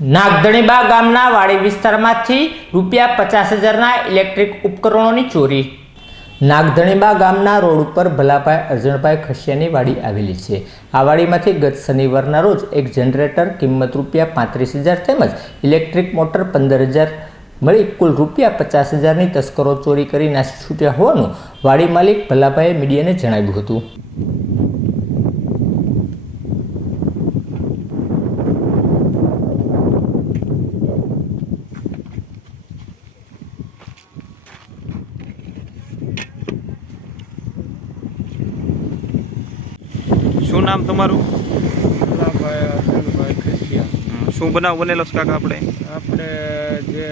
નાગધણીબા ગામના વાડી વિસ્તારમાંથી ₹50,000ના ઇલેક્ટ્રિક ઉપકરણોની ચોરી। નાગધણીબા ગામના રોડ ઉપર ભલાભાઈ અરજણભાઈ ખસિયાની વાડી આવેલી છે। આ વાડીમાંથી ગત શનિવારના રોજ એક જનરેટર કિંમત ₹35,000 તેમજ ઇલેક્ટ્રિક મોટર 15,000 મળી કુલ ₹50,000ની તસ્કરો ચોરી કરી નાસી છૂટ્યા હોવાનું વાડી માલિક ભલાભાઈએ મીડિયાને જણાવ્યું હતું। શું નામ તમારું? ભલાભાઈ અરજણભાઈ ખસિયા। શું બનાવ બનેલો છે કાકા? આપણે જે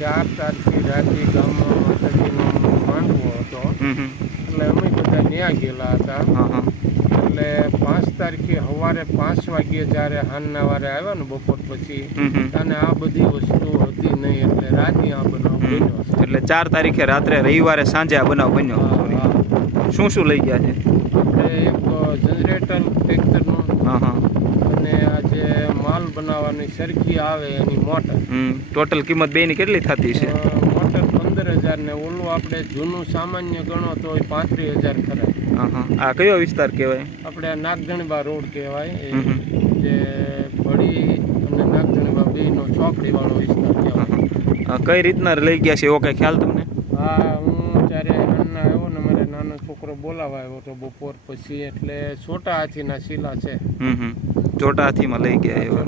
4 તારીખે રાત્રિ ગામમાં માતાજીનો માંડવો હતો, એટલે અમે બધા ત્યાં ગયેલા હતા। એટલે 5 તારીખે સવારે 5 વાગ્યે જ્યારે હાનના વારે આવ્યા ને બપોર પછી, અને આ બધી વસ્તુ હતી નહીં, એટલે રાતે આ બનાવ બન્યો છે। એટલે 4 તારીખે રાત્રે રવિવારે સાંજે આ બનાવ બન્યો। શું શું લઈ ગયા છે? આપણે એક જનરેટર ટ્રેક્ટરનું, અને આ જે માલ બનાવવાની સરખી આવે એની મોટર। ટોટલ કિંમત બેની કેટલી થતી છે? મોટર 15,000 ને ઓલું આપણે જૂનું સામાન્ય ગણો તો 35,000 ખરાય। આ કયો વિસ્તાર કહેવાય? આપણે આ નાગધણીબા રોડ કહેવાય, જે ભડી અને નાગધણીબા બેનો ચોકડી વાળો વિસ્તાર કહેવાય। કઈ રીતના લઈ ગયા છે એવો કઈ ખ્યાલ તમને? હા, હું જ્યારે હાલના આવ્યો ને મારે નાનો છોકરો બોલાવા આવ્યો તો બપોર પછી, એટલે છોટા હાથીના શીલા છે। ચોટા હાથીમાં લઈ ગયા એવા?